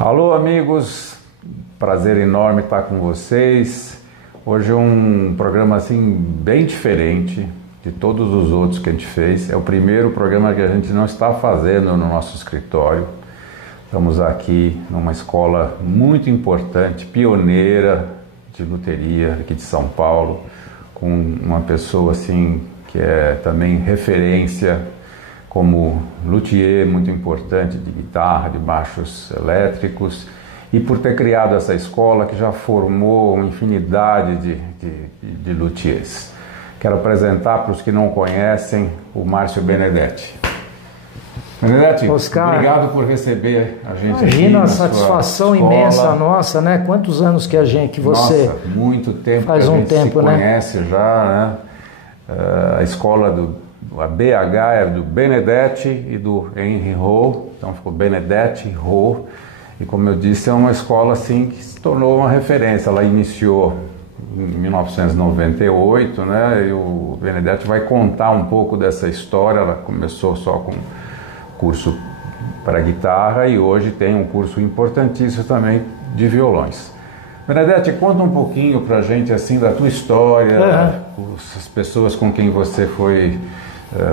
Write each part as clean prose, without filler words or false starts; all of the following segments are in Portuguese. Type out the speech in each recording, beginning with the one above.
Alô, amigos, prazer enorme estar com vocês. Hoje é um programa assim bem diferente de todos os outros que a gente fez. É o primeiro programa que a gente não está fazendo no nosso escritório. Estamos aqui numa escola muito importante, pioneira de lutheria aqui de São Paulo, com uma pessoa assim que é também referência como luthier muito importante de guitarra, de baixos elétricos, e por ter criado essa escola que já formou uma infinidade de luthiers. Quero apresentar para os que não conhecem o Márcio Benedetti. Benedetti, Oscar, obrigado por receber a gente. Imagina a satisfação imensa nossa, né? Quantos anos que você... Nossa, muito tempo faz que a um gente tempo, se conhece já, né? A escola a BH é do Benedetti e do Henry Rowe, então ficou Benedetti Rowe, e como eu disse, é uma escola assim que se tornou uma referência. Ela iniciou em 1998, né? E o Benedetti vai contar um pouco dessa história. Ela começou só com curso para guitarra e hoje tem um curso importantíssimo também de violões. Benedetti, conta um pouquinho pra gente assim da tua história, as pessoas com quem você foi,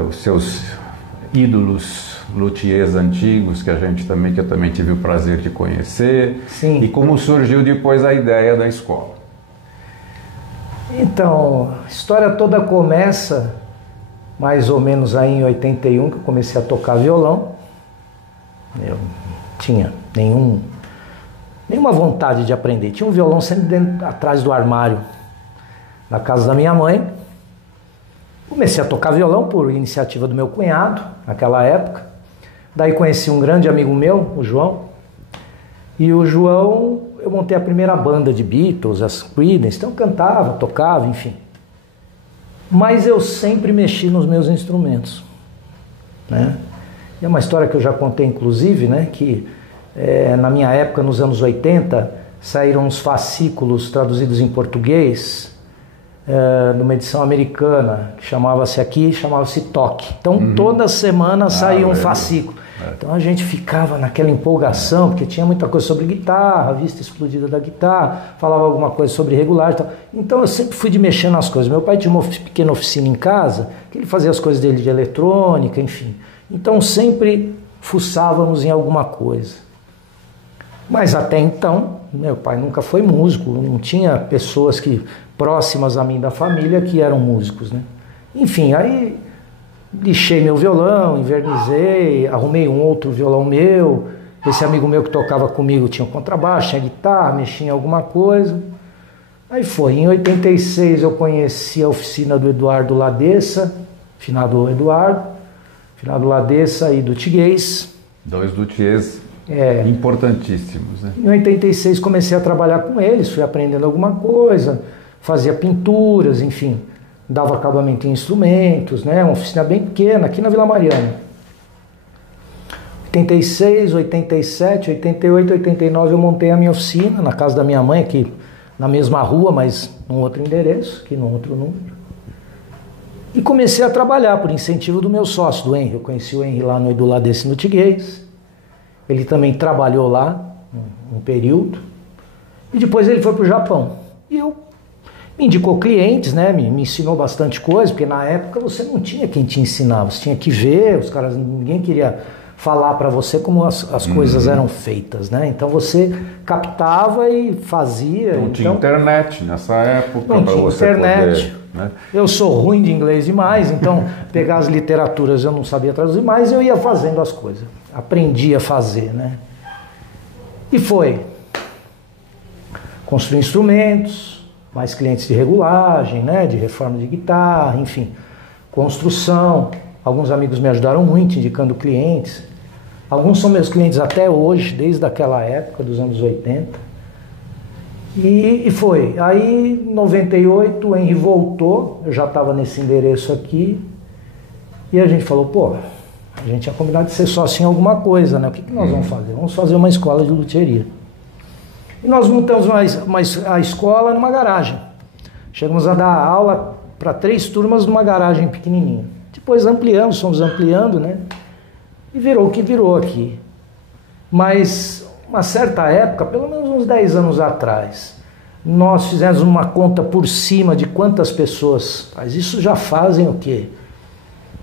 os seus ídolos luthiers antigos que eu também tive o prazer de conhecer. Sim. E como surgiu depois a ideia da escola. Então, a história toda começa mais ou menos aí em 81, que eu comecei a tocar violão. Eu não tinha nenhuma vontade de aprender. Tinha um violão sempre atrás do armário, na casa da minha mãe. Comecei a tocar violão por iniciativa do meu cunhado, naquela época. Daí conheci um grande amigo meu, o João. E o João, eu montei a primeira banda de Beatles, as Creedence. Então eu cantava, tocava, enfim. Mas eu sempre mexi nos meus instrumentos, né? E é uma história que eu já contei, inclusive, né? Que na minha época, nos anos 80, saíram uns fascículos traduzidos em português, numa edição americana, que chamava-se Toque. Então, toda semana saía um fascículo. Então, a gente ficava naquela empolgação, porque tinha muita coisa sobre guitarra, a vista explodida da guitarra, falava alguma coisa sobre regulagem e tal. Então, eu sempre fui de mexer nas coisas. Meu pai tinha uma pequena oficina em casa, que ele fazia as coisas dele de eletrônica, enfim. Então, sempre fuçávamos em alguma coisa. Mas até então, meu pai nunca foi músico, não tinha pessoas próximas a mim da família que eram músicos, né? Enfim, aí lixei meu violão, envernizei, arrumei um outro violão meu. Esse amigo meu que tocava comigo tinha um contrabaixo, tinha guitarra, mexia em alguma coisa. Aí foi, em 86 eu conheci a oficina do Eduardo Ladessa, finado Ladessa e do Tiguez. Dois luthiers importantíssimos, né? Em 86 comecei a trabalhar com eles, fui aprendendo alguma coisa, fazia pinturas, enfim, dava acabamento em instrumentos, né? Uma oficina bem pequena, aqui na Vila Mariana. 86, 87, 88, 89 eu montei a minha oficina na casa da minha mãe, aqui na mesma rua, mas num outro endereço, aqui num outro número. E comecei a trabalhar por incentivo do meu sócio, do Henry. Eu conheci o Henry lá no Eduladesse no Tiguez. Ele também trabalhou lá um período. E depois ele foi para o Japão. E eu me indicou clientes, né? Me ensinou bastante coisa, porque na época você não tinha quem te ensinava. Você tinha que ver, ninguém queria falar para você como as coisas eram feitas, né? Então você captava e fazia. Não tinha internet nessa época. Não tinha internet. Poder, né? Eu sou ruim de inglês demais, então pegar as literaturas eu não sabia traduzir, mas eu ia fazendo as coisas. Aprendi a fazer, né? E foi. Construir instrumentos, mais clientes de regulagem, né? De reforma de guitarra, enfim. Construção. Alguns amigos me ajudaram muito, indicando clientes. Alguns são meus clientes até hoje, desde aquela época, dos anos 80. E foi. Aí, em 98, o Henry voltou, eu já estava nesse endereço aqui, e a gente falou, pô, a gente tinha combinado de ser sócio em alguma coisa, né? O que nós vamos fazer? Vamos fazer uma escola de luthieria. E nós montamos a escola numa garagem. Chegamos a dar aula para 3 turmas numa garagem pequenininha. Depois fomos ampliando, né? E virou o que virou aqui. Mas uma certa época, pelo menos uns 10 anos atrás, nós fizemos uma conta por cima de quantas pessoas, mas isso já fazem o quê?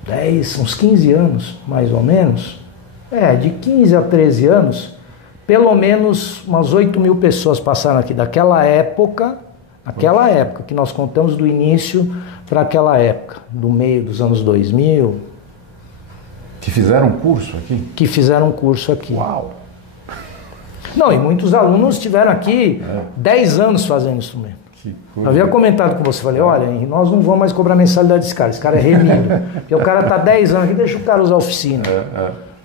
10, uns 15 anos, mais ou menos. De 15 a 13 anos, pelo menos umas 8 mil pessoas passaram aqui daquela época, que nós contamos do início para aquela época, do meio dos anos 2000. Que fizeram curso aqui? Que fizeram curso aqui. Uau! Não, e muitos alunos estiveram aqui 10 anos fazendo instrumento. Eu havia comentado com você, falei, olha, nós não vamos mais cobrar mensalidade desse cara é remido. Porque o cara está 10 anos aqui, deixa o cara usar a oficina.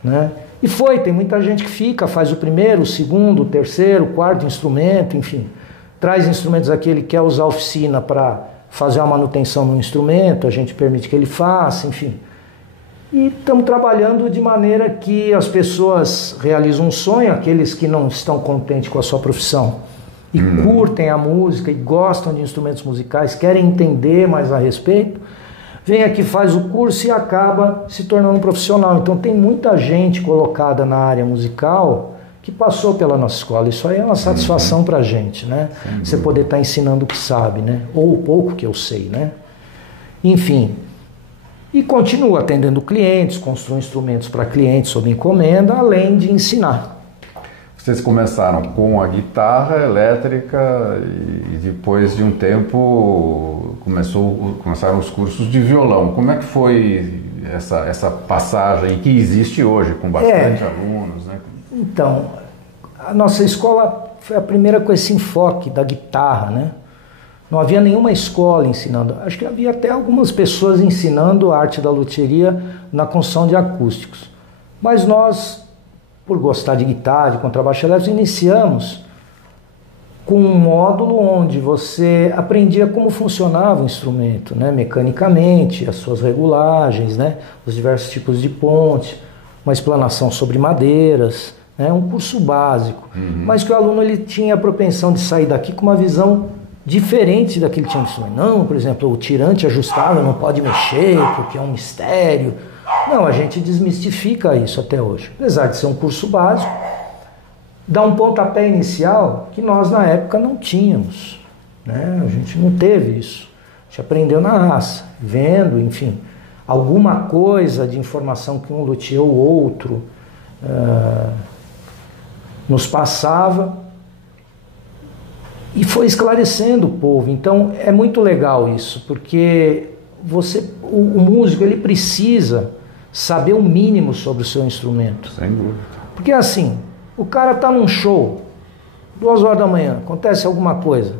Né? E tem muita gente que fica, faz o primeiro, o segundo, o terceiro, o quarto instrumento, enfim. Traz instrumentos aqui, ele quer usar a oficina para fazer uma manutenção no instrumento, a gente permite que ele faça, enfim. E estamos trabalhando de maneira que as pessoas realizam um sonho, aqueles que não estão contentes com a sua profissão e curtem a música e gostam de instrumentos musicais, querem entender mais a respeito, vem aqui, faz o curso e acaba se tornando um profissional. Então tem muita gente colocada na área musical que passou pela nossa escola. Isso aí é uma satisfação para a gente, né? Você poder estar ensinando o que sabe, né? Ou o pouco que eu sei, né? Enfim... E continuo atendendo clientes, construo instrumentos para clientes sob encomenda, além de ensinar. Vocês começaram com a guitarra elétrica e depois de um tempo começaram os cursos de violão. Como é que foi essa passagem que existe hoje, com bastante alunos, né? Então, a nossa escola foi a primeira com esse enfoque da guitarra, né? Não havia nenhuma escola ensinando. Acho que havia até algumas pessoas ensinando a arte da luthieria na construção de acústicos. Mas nós, por gostar de guitarra, de contrabaixo elétrico, iniciamos com um módulo onde você aprendia como funcionava o instrumento, né? Mecanicamente, as suas regulagens, né? Os diversos tipos de ponte, uma explanação sobre madeiras, né? Um curso básico. Mas que o aluno ele tinha a propensão de sair daqui com uma visão diferente daquele que tinha de instrumento. Não, por exemplo, o tirante ajustável não pode mexer porque é um mistério. Não, a gente desmistifica isso até hoje. Apesar de ser um curso básico, dá um pontapé inicial que nós na época não tínhamos, né? A gente não teve isso. A gente aprendeu na raça, vendo, enfim, alguma coisa de informação que um luthier ou outro nos passava. E foi esclarecendo o povo. Então é muito legal isso, porque o músico ele precisa saber o mínimo sobre o seu instrumento. Sem dúvida. Porque assim, o cara está num show, 2 horas da manhã, acontece alguma coisa,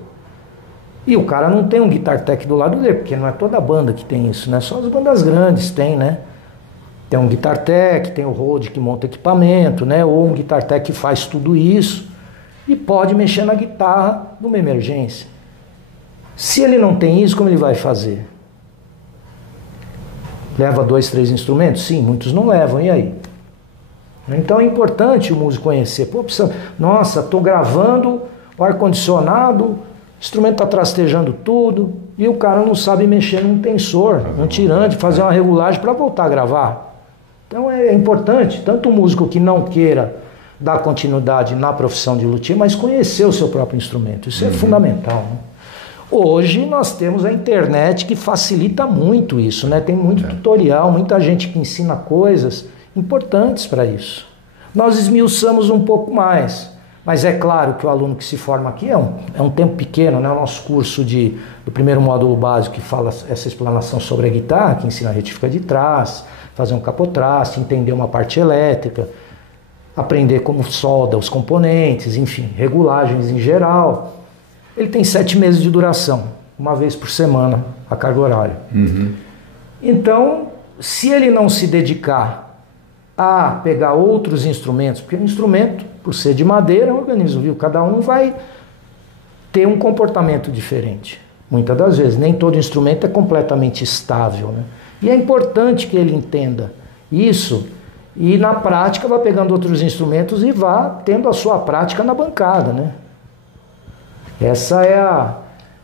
e o cara não tem um guitar tech do lado dele, porque não é toda banda que tem isso, né? Só as bandas grandes tem, né? Tem um guitar tech, tem o Rode que monta equipamento, né? Ou um guitar tech que faz tudo isso e pode mexer na guitarra numa emergência. Se ele não tem isso, como ele vai fazer? Leva 2, 3 instrumentos? Sim, muitos não levam, e aí? Então é importante o músico conhecer. Pô, nossa, estou gravando o ar-condicionado, o instrumento está trastejando tudo, e o cara não sabe mexer num tensor, num tirante, fazer uma regulagem para voltar a gravar. Então é importante, tanto o músico que não queira dar continuidade na profissão de luthier, mas conhecer o seu próprio instrumento. Isso é fundamental, né? Hoje nós temos a internet que facilita muito isso, né? Tem muito tutorial, muita gente que ensina coisas importantes para isso. Nós esmiuçamos um pouco mais, mas é claro que o aluno que se forma aqui é um tempo pequeno, né? O nosso curso do primeiro módulo básico que fala essa explanação sobre a guitarra, que ensina a retífica de traste, fazer um capotraste, entender uma parte elétrica, aprender como solda os componentes, enfim, regulagens em geral. Ele tem 7 meses de duração, 1 vez por semana, a carga horária. Então, se ele não se dedicar a pegar outros instrumentos, porque o instrumento, por ser de madeira, é um organismo vivo, cada um vai ter um comportamento diferente. Muitas das vezes, nem todo instrumento é completamente estável, né? E é importante que ele entenda isso e na prática vá pegando outros instrumentos e vá tendo a sua prática na bancada, né? Essa é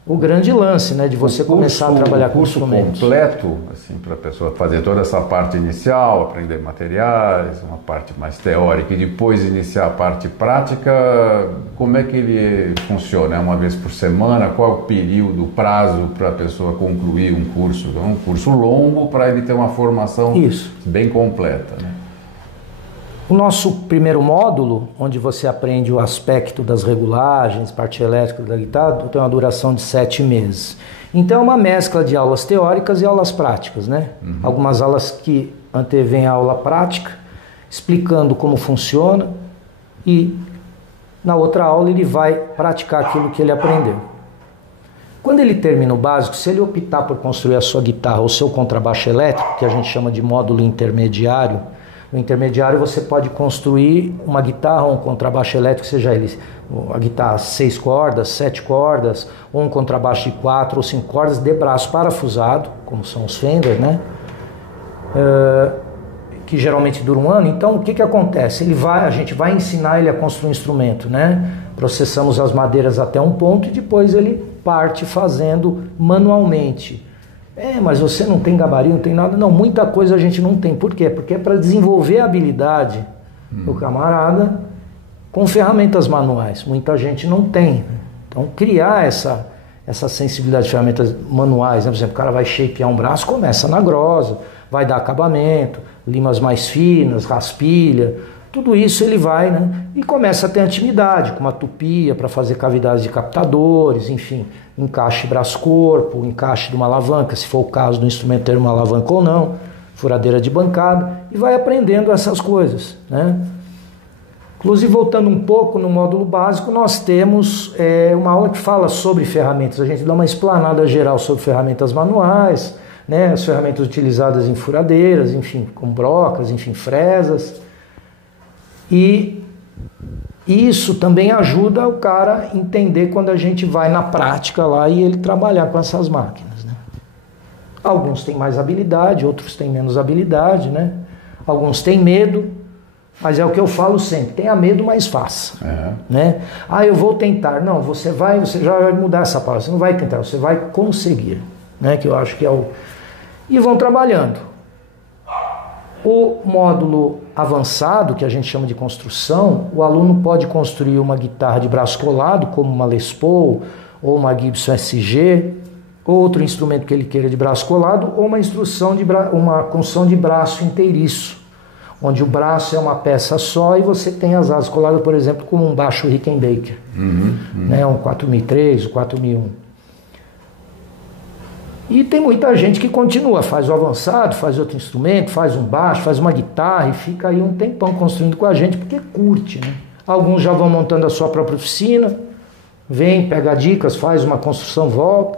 o grande lance, né, de você começar a trabalhar com instrumentos. Completo, assim, para a pessoa fazer toda essa parte inicial, aprender materiais, uma parte mais teórica e depois iniciar a parte prática, como é que ele funciona? É uma vez por semana? Qual é o período, o prazo para a pessoa concluir um curso? É um curso longo para ele ter uma formação bem completa, né? O nosso primeiro módulo, onde você aprende o aspecto das regulagens, parte elétrica da guitarra, tem uma duração de 7 meses. Então é uma mescla de aulas teóricas e aulas práticas, né? Algumas aulas que antevêm a aula prática, explicando como funciona, e na outra aula ele vai praticar aquilo que ele aprendeu. Quando ele termina o básico, se ele optar por construir a sua guitarra ou seu contrabaixo elétrico, que a gente chama de módulo intermediário, no intermediário você pode construir uma guitarra ou um contrabaixo elétrico, seja ele a guitarra 6 cordas, 7 cordas, ou um contrabaixo de 4 ou 5 cordas de braço parafusado, como são os Fender, né? Que geralmente dura um ano. Então o que acontece? A gente vai ensinar ele a construir um instrumento, né? Processamos as madeiras até um ponto e depois ele parte fazendo manualmente. Mas você não tem gabarito, não tem nada. Não, muita coisa a gente não tem. Por quê? Porque é para desenvolver a habilidade do camarada com ferramentas manuais. Muita gente não tem. Então, criar essa sensibilidade de ferramentas manuais, né? Por exemplo, o cara vai shapear um braço, começa na grosa, vai dar acabamento, limas mais finas, raspilha, tudo isso ele vai, né? E começa a ter intimidade, com uma tupia para fazer cavidades de captadores, enfim, encaixe braço-corpo, encaixe de uma alavanca, se for o caso do instrumento ter uma alavanca ou não, furadeira de bancada, e vai aprendendo essas coisas, né? Inclusive, voltando um pouco no módulo básico, nós temos uma aula que fala sobre ferramentas. A gente dá uma explanada geral sobre ferramentas manuais, né? As ferramentas utilizadas em furadeiras, enfim, com brocas, enfim, fresas. E isso também ajuda o cara a entender quando a gente vai na prática lá e ele trabalhar com essas máquinas, né? Alguns têm mais habilidade, outros têm menos habilidade, né? Alguns têm medo, mas é o que eu falo sempre, tenha medo, mas faça, né? Eu vou tentar. Não, você já vai mudar essa palavra, você não vai tentar, você vai conseguir, né? Que eu acho que é o... E vão trabalhando. O módulo avançado, que a gente chama de construção, o aluno pode construir uma guitarra de braço colado, como uma Les Paul, ou uma Gibson SG, ou outro instrumento que ele queira de braço colado, ou uma construção de braço inteiriço, onde o braço é uma peça só e você tem as asas coladas, por exemplo, como um baixo Rickenbacker, né? Um 4003, o 4001. E tem muita gente que continua, faz o avançado, faz outro instrumento, faz um baixo, faz uma guitarra e fica aí um tempão construindo com a gente, porque curte, né? Alguns já vão montando a sua própria oficina, vem, pega dicas, faz uma construção, volta.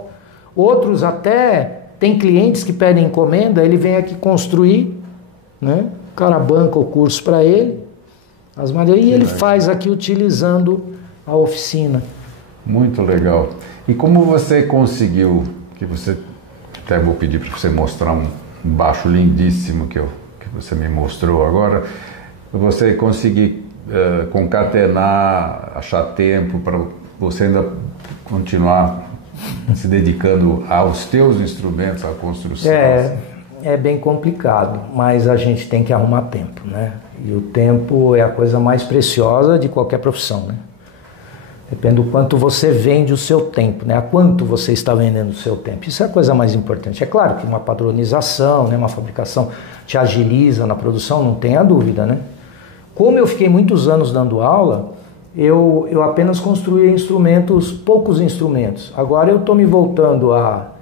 Outros até, tem clientes que pedem encomenda, ele vem aqui construir, né? O cara banca o curso para ele, as madeiras, e ele faz aqui utilizando a oficina. Muito legal. E como você conseguiu, que você... Até vou pedir para você mostrar um baixo lindíssimo que você me mostrou agora. Você conseguir concatenar, achar tempo para você ainda continuar se dedicando aos teus instrumentos, à construção. É bem complicado, mas a gente tem que arrumar tempo, né? E o tempo é a coisa mais preciosa de qualquer profissão, né? Depende do quanto você vende o seu tempo, né? A quanto você está vendendo o seu tempo. Isso é a coisa mais importante. É claro que uma padronização, né? Uma fabricação te agiliza na produção, não tenha dúvida, né? Como eu fiquei muitos anos dando aula, eu apenas construía instrumentos, poucos instrumentos. Agora eu estou me voltando a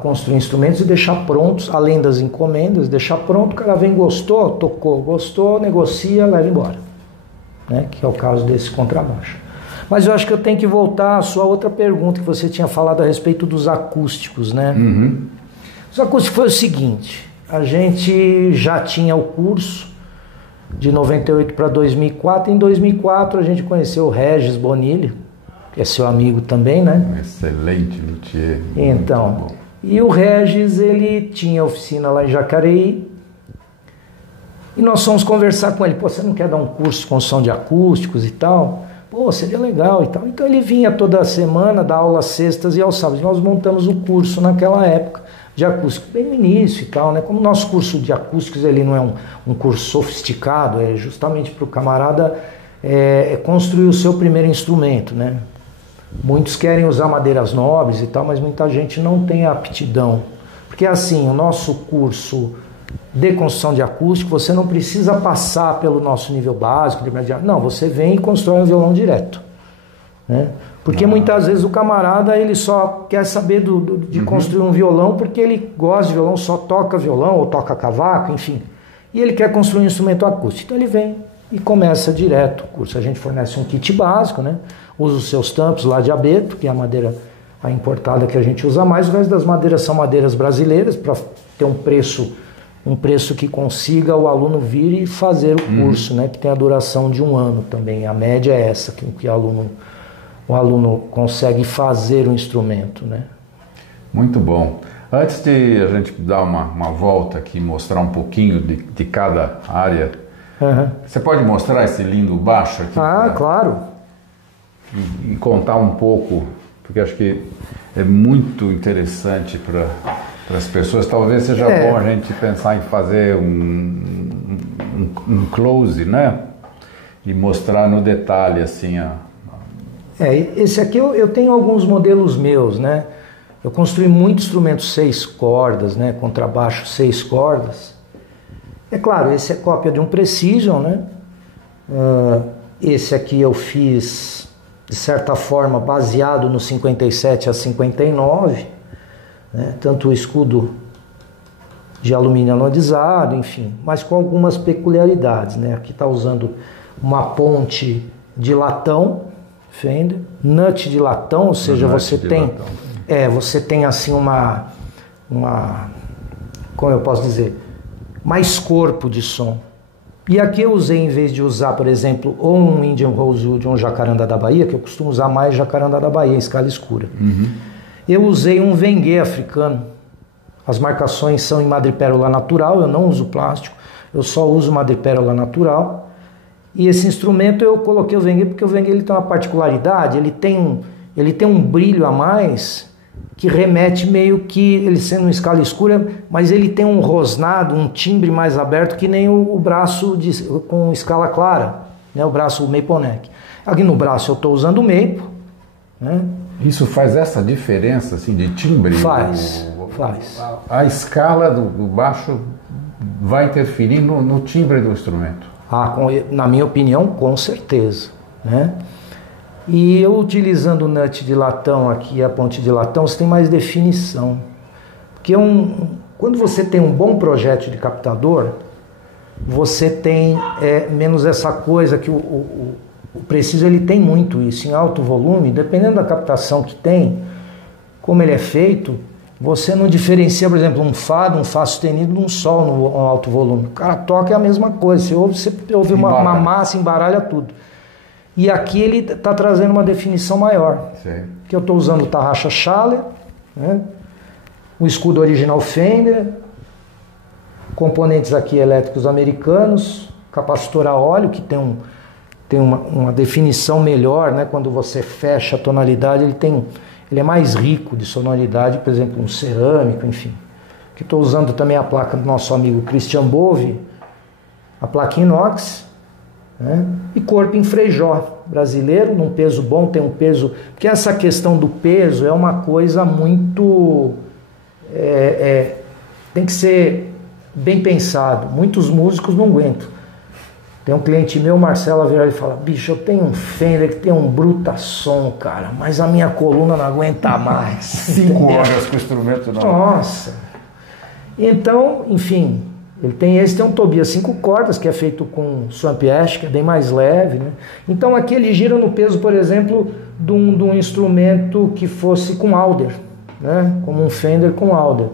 construir instrumentos e deixar prontos, além das encomendas, deixar pronto, o cara vem, gostou, tocou, gostou, negocia, leva embora, né? Que é o caso desse contrabaixo. Mas eu acho que eu tenho que voltar à sua outra pergunta, que você tinha falado a respeito dos acústicos, né? Os acústicos foi o seguinte, a gente já tinha o curso de 98 para 2004, em 2004 a gente conheceu o Regis Bonilha, que é seu amigo também, né? Excelente luthier. Então, e o Regis, ele tinha oficina lá em Jacareí, e nós fomos conversar com ele, você não quer dar um curso de construção de acústicos e tal? Pô, seria legal e tal. Então ele vinha toda semana, dar aula às sextas e aos sábados. Nós montamos o curso naquela época de acústico, bem no início e tal, né? Como o nosso curso de acústicos ele não é um curso sofisticado, é justamente para o camarada construir o seu primeiro instrumento, né? Muitos querem usar madeiras nobres e tal, mas muita gente não tem a aptidão. Porque assim, o nosso curso de construção de acústico, você não precisa passar pelo nosso nível básico, de imediato. Não, você vem e constrói um violão direto, né? Porque muitas vezes o camarada ele só quer saber de construir um violão porque ele gosta de violão, só toca violão ou toca cavaco, enfim. E ele quer construir um instrumento acústico. Então ele vem e começa direto o curso. A gente fornece um kit básico, né? Usa os seus tampos lá de abeto, que é a madeira a importada que a gente usa mais. O resto das madeiras são madeiras brasileiras, para ter um preço que consiga o aluno vir e fazer o curso, né? Que tem a duração de 1 ano também. A média é essa, que o aluno consegue fazer o instrumento, né? Muito bom. Antes de a gente dar uma volta aqui, mostrar um pouquinho de cada área, você pode mostrar esse lindo baixo aqui? Claro. E contar um pouco, porque acho que é muito interessante para as pessoas. Talvez seja bom a gente pensar em fazer um close, né? E mostrar no detalhe assim esse aqui eu tenho alguns modelos meus, né? Eu construí muitos instrumentos 6 cordas, né? Contrabaixo 6 cordas. É claro, esse é cópia de um Precision, né? Esse aqui eu fiz, de certa forma, baseado no 57 a 59, né? Tanto o escudo de alumínio anodizado, enfim, mas com algumas peculiaridades, né? Aqui está usando uma ponte de latão, Fender, nut de latão, ou seja, você tem assim uma, como eu posso dizer, mais corpo de som. E aqui eu usei, em vez de usar, por exemplo, ou um Indian Rosewood ou um jacarandá da Bahia, que eu costumo usar mais jacarandá da Bahia, em escala escura. Eu usei um vengue africano. As marcações são em madrepérola natural, eu não uso plástico, eu só uso madrepérola natural. E esse instrumento eu coloquei o vengue porque o vengue ele tem uma particularidade, ele tem um brilho a mais que remete meio que, ele sendo em escala escura, mas ele tem um rosnado, um timbre mais aberto que nem o braço com escala clara, né? O braço Maple Neck. Aqui no braço eu estou usando o Maple, né? Isso faz essa diferença assim, de timbre? Faz. A escala do baixo vai interferir no timbre do instrumento? Na minha opinião, com certeza, né? E eu utilizando o nut de latão aqui, a ponte de latão, você tem mais definição. Porque quando você tem um bom projeto de captador, você tem menos essa coisa que o Precision ele tem muito isso, em alto volume, dependendo da captação que tem, como ele é feito, você não diferencia, por exemplo, um Fá sustenido de um Sol no alto volume. O cara toca é a mesma coisa, você ouve uma massa, embaralha tudo. E aqui ele está trazendo uma definição maior. Sim. Que eu estou usando o Tarraxa Schaller, né? O escudo original Fender, componentes aqui elétricos americanos, capacitor a óleo, que tem uma definição melhor, né? Quando você fecha a tonalidade, ele é mais rico de sonoridade, por exemplo, um cerâmico, enfim. Que estou usando também a placa do nosso amigo Christian Bove, a placa inox, né? E corpo em Frejó, brasileiro, num peso bom, tem um peso... Porque essa questão do peso é uma coisa muito... tem que ser bem pensado. Muitos músicos não aguentam. Tem um cliente meu, Marcelo Avelar, ele fala: bicho, eu tenho um Fender que tem um bruta som, cara, mas a minha coluna não aguenta mais. 5 horas com o instrumento não. Nossa. Então, enfim, ele tem um Tobias 5 cordas, que é feito com Swamp Ash, que é bem mais leve, né? Então aqui ele gira no peso, por exemplo, de um instrumento que fosse com Alder, né? Como um Fender com Alder.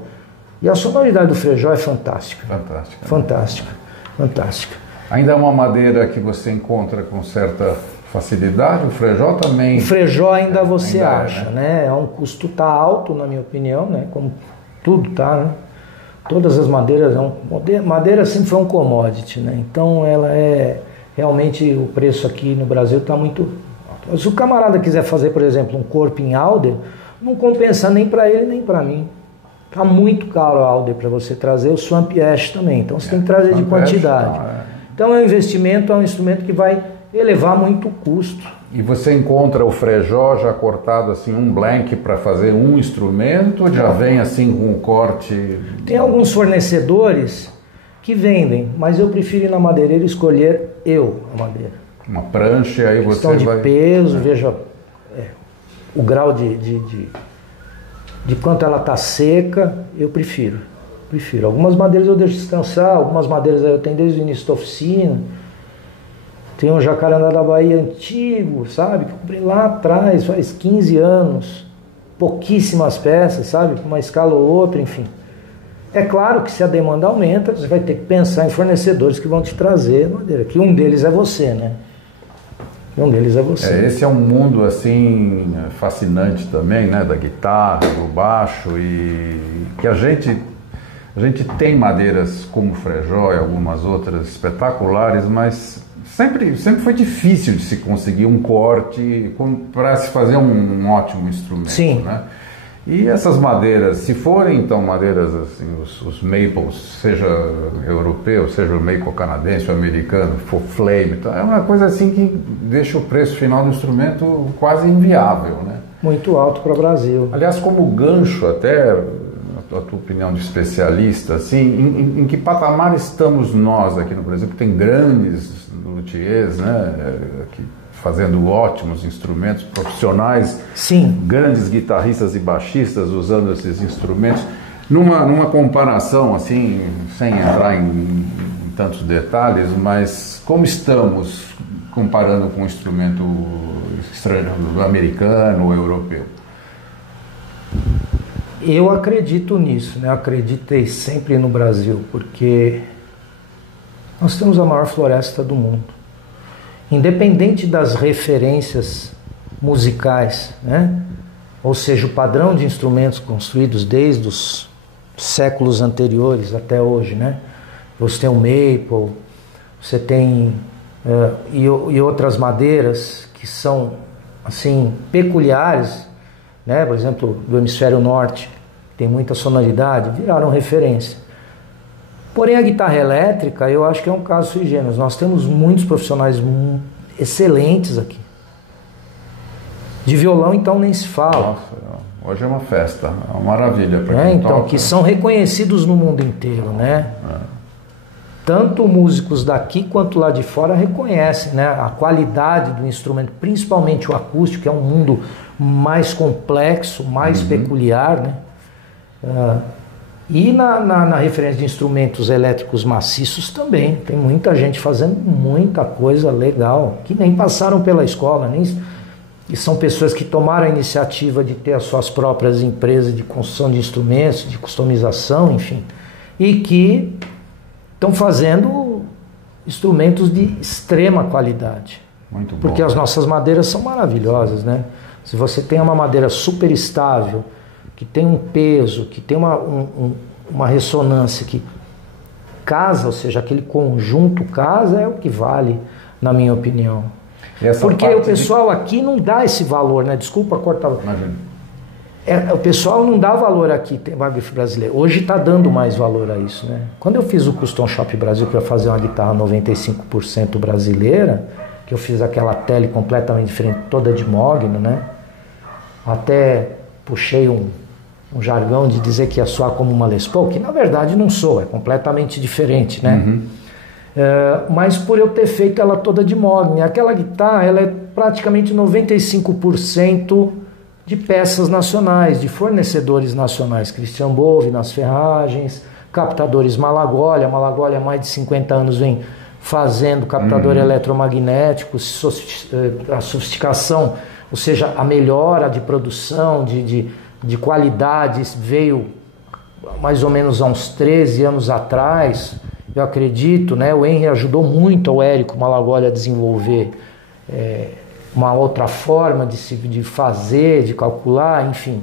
E a sonoridade do Frejó é fantástica. Fantástica. Fantástica. Fantástica. Ainda é uma madeira que você encontra com certa facilidade, o Frejó também... O Frejó ainda você acha, né? É um custo alto, na minha opinião, né? Como tudo tá, né? Todas as madeiras, madeira sempre foi um commodity, né? Então ela realmente o preço aqui no Brasil está muito Se o camarada quiser fazer, por exemplo, um corpo em Alder, não compensa nem para ele nem para mim. Tá muito caro o Alder para você trazer, o Swamp Ash também. Então você tem que trazer de quantidade. Então é um investimento, é um instrumento que vai elevar muito o custo. E você encontra o frejó já cortado assim, um blank para fazer um instrumento, ou já vem assim com o corte? Tem alguns fornecedores que vendem, mas eu prefiro ir na madeireira e escolher a madeira. Uma prancha, aí você questão de vai... peso, veja o grau de quanto ela está seca, eu prefiro. Algumas madeiras eu deixo descansar, algumas madeiras eu tenho desde o início da oficina. Tem um jacarandá da Bahia antigo, sabe? Que eu comprei lá atrás, faz 15 anos. Pouquíssimas peças, sabe? Uma escala ou outra, enfim. É claro que se a demanda aumenta, você vai ter que pensar em fornecedores que vão te trazer madeira. Que um deles é você, né? Esse é um mundo assim fascinante também, né? Da guitarra, do baixo, e que a gente tem madeiras como o frejó e algumas outras espetaculares, mas sempre foi difícil de se conseguir um corte para se fazer um ótimo instrumento. Sim. Né? E essas madeiras, se forem então madeiras assim, os maples, seja europeu, seja o maple canadense, o americano, for flame, então é uma coisa assim que deixa o preço final do instrumento quase inviável, né? Muito alto para o Brasil. Aliás, como gancho até, a tua opinião de especialista, assim, em que patamar estamos nós aqui no Brasil, que tem grandes luthiers, né, aqui, fazendo ótimos instrumentos profissionais, sim, grandes guitarristas e baixistas usando esses instrumentos, numa comparação assim, sem entrar em tantos detalhes, mas como estamos comparando com um instrumento estrangeiro, americano ou europeu? Eu acredito nisso, né? Eu acreditei sempre no Brasil, porque nós temos a maior floresta do mundo. Independente das referências musicais, né? Ou seja, o padrão de instrumentos construídos desde os séculos anteriores até hoje, né? Você tem o maple, você tem e outras madeiras que são assim peculiares, né? Por exemplo, do hemisfério norte, tem muita sonoridade, viraram referência. Porém, a guitarra elétrica, eu acho que é um caso sui generis. Nós temos muitos profissionais excelentes aqui. De violão, então, nem se fala. Nossa, hoje é uma festa, é uma maravilha para quem então, toca. que são reconhecidos no mundo inteiro, né? Tanto músicos daqui quanto lá de fora reconhecem, né, a qualidade do instrumento, principalmente o acústico, que é um mundo mais complexo, mais peculiar, né? E na referência de instrumentos elétricos maciços também. Tem muita gente fazendo muita coisa legal, que nem passaram pela escola, e são pessoas que tomaram a iniciativa de ter as suas próprias empresas de construção de instrumentos, de customização, enfim, e que estão fazendo instrumentos de extrema qualidade. Muito bom. Porque as nossas madeiras são maravilhosas, né? Se você tem uma madeira super estável, que tem um peso, que tem uma ressonância que casa, ou seja, aquele conjunto casa, é o que vale, na minha opinião. Porque o pessoal aqui não dá esse valor, né? Desculpa cortar. O pessoal não dá valor aqui, tem Bagrife brasileiro. Hoje está dando mais valor a isso, né? Quando eu fiz o Custom Shop Brasil para fazer uma guitarra 95% brasileira, que eu fiz aquela tele completamente diferente, toda de mogno, né? Até puxei um jargão de dizer que ia soar como uma Les Paul, que na verdade não soa, é completamente diferente, né? Mas por eu ter feito ela toda de mogno, aquela guitarra ela é praticamente 95% de peças nacionais, de fornecedores nacionais, Christian Bove nas ferragens, captadores Malagolha há mais de 50 anos vem fazendo captador eletromagnético, a sofisticação, ou seja, a melhora de produção, de qualidades veio mais ou menos há uns 13 anos atrás, eu acredito, né? O Henry ajudou muito o Érico Malagolha a desenvolver uma outra forma de fazer, de calcular, enfim.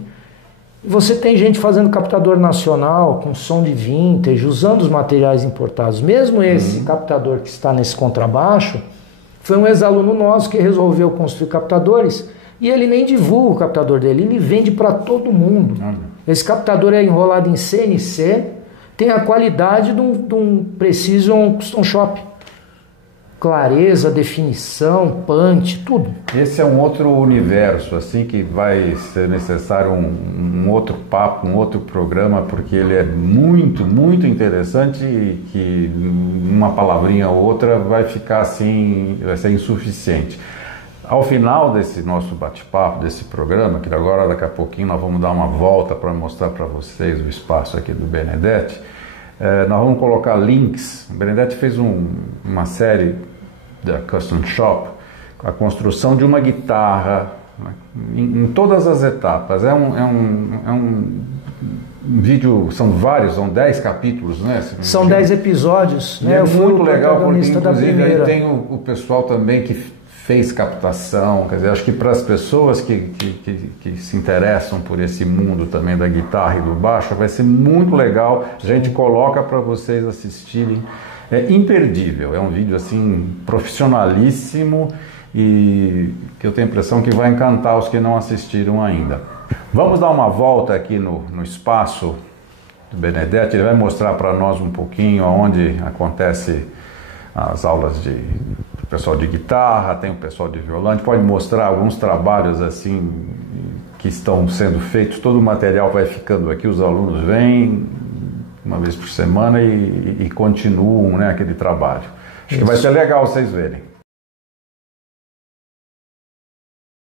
Você tem gente fazendo captador nacional com som de vintage, usando os materiais importados. Mesmo esse captador que está nesse contrabaixo Foi um ex-aluno nosso que resolveu construir captadores e ele nem divulga o captador dele, ele vende para todo mundo. Esse captador é enrolado em CNC, tem a qualidade de um Precision Custom Shop. Clareza, definição, punch, tudo. Esse é um outro universo, assim, que vai ser necessário um outro papo, um outro programa, porque ele é muito, muito interessante e que uma palavrinha ou outra vai ficar assim, vai ser insuficiente. Ao final desse nosso bate-papo, desse programa, que agora daqui a pouquinho nós vamos dar uma volta para mostrar para vocês o espaço aqui do Benedetti, nós vamos colocar links. O Benedetti fez uma série da Custom Shop, a construção de uma guitarra, né, em todas as etapas. É um vídeo, são 10 capítulos, né? São 10 episódios, né? É muito legal, porque inclusive aí tem o pessoal também que fez captação, quer dizer, acho que para as pessoas que se interessam por esse mundo também da guitarra e do baixo, vai ser muito legal. A gente coloca para vocês assistirem. É imperdível, é um vídeo assim profissionalíssimo e que eu tenho a impressão que vai encantar os que não assistiram ainda. Vamos dar uma volta aqui no espaço do Benedetti. Ele vai mostrar para nós um pouquinho onde acontece as aulas de pessoal de guitarra, tem o pessoal de violão. A gente pode mostrar alguns trabalhos assim que estão sendo feitos. Todo o material vai ficando aqui, os alunos vêm uma vez por semana e continuam, né, aquele trabalho. Acho que vai ser legal vocês verem.